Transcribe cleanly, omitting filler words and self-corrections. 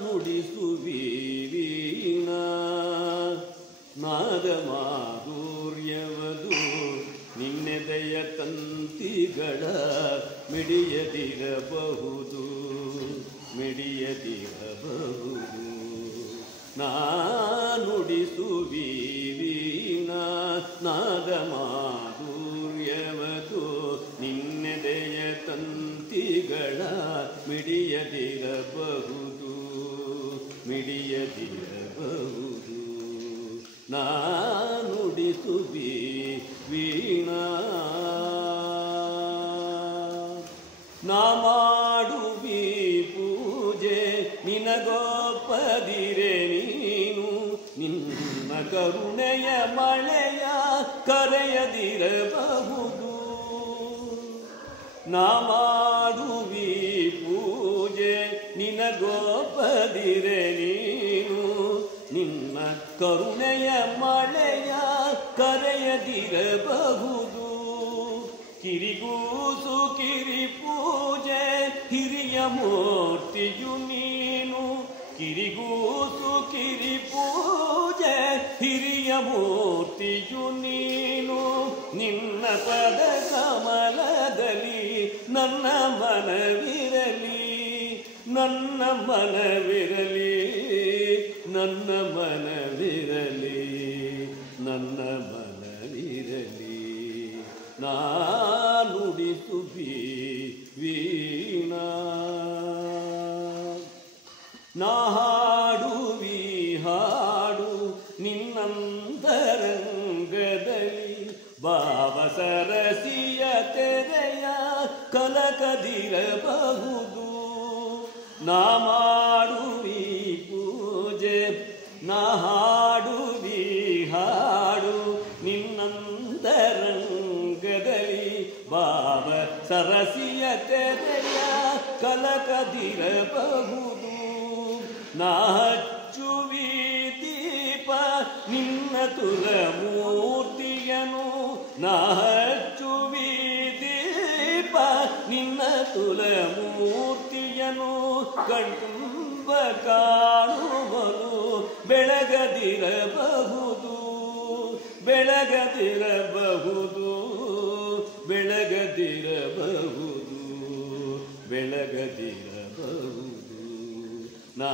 ನುಡಿಸುವಿ ವೀಣಾ ನಾದ ಮಾಧುರ್ಯವದು ನಿನ್ನೆದೆಯ ತಂತಿಗಳ ಮಿಡಿಯದಿರಬಹುದು ಮಿಡಿಯದಿರಬಹುದು ನಾ ನುಡಿಸುವಿ ವೀಣಾ ನಾದ ಮಾಧುರ್ಯವದು ನಿನ್ನೆದೆಯ ತಂತಿಗಳ ಮಿಡಿಯದಿರಬಹುದು ಮಿಡಿಯದಿರಬಹುದು ನಾ ನುಡಿಸುವಿ ವೀಣಾ ನಾ ಮಾಡುವಿ ಪೂಜೆ ನಿನಗೊಪ್ಪದಿರೆ ನೀನು ನಿನ್ನ ಕರುಣೆಯ ಮಳೆಯ ಕರೆಯದಿರಬಹುದು ನಾ ಮಾಡುವಿ ಪೂಜೆ ನಿನಗೊಪ್ಪದಿರೆ ನೀನು ನಿನ್ನ ಕರುಣೆಯ ಮಳೆಯ ಕರೆಯದಿರಬಹುದು ಕಿರಿಗೂಸು ಕಿರಿ ಪೂಜೆ ಹಿರಿಯ ಮೂರ್ತಿಯು ನೀನು ಕಿರಿಗೂಸು ಕಿರಿ ಪೂಜೆ ಹಿರಿಯ ಮೂರ್ತಿಯು ನೀನು ನಿನ್ನ ಪದ ಕಮಲದಲ್ಲಿ ನನ್ನ ಮನವಿರಲಿ ನನ್ನ ಮನವಿರಲಿ ನನ್ನ ಮನವಿರಲಿ ನನ್ನ ಮನವಿರಲಿ ನಾ ನುಡಿಸುವಿ ವೀಣಾ ನಾ ಹಾಡುವಿ ಹಾಡು ನಿನ್ನಂತರಂಗದಲ್ಲಿ ಭಾವ ಸರಸಿಯ ತೆರೆಯ ಕಲಕದಿರಬಹುದು ನಾ ಮಾಡುವಿ ಪೂಜೆ ನಾ ಹಾಡುವಿ ಹಾಡು ನಿನ್ನಂತರಂಗದಲ್ಲಿ ಭಾವ ಸರಸಿಯ ತೆರೆಯ ಕಲಕದಿರಬಹುದು ನಾ ಹಚ್ಚುವಿ ದೀಪ ನಿನ್ನ ತುಲಮೂರ್ತಿಯನು ನಾ ಹಚ್ಚುವಿ ದೀಪ ನಿನ್ನ ತುಲಮೂರ್ತಿಯನು ಕಣ್ತುಂಬ ಕಾಣುವನು ಬೆಳಗದಿರಬಹುದು ಬೆಳಗದಿರಬಹುದು ಬೆಳಗದಿರಬಹುದು ಬೆಳಗದಿರಬಹುದು ನಾ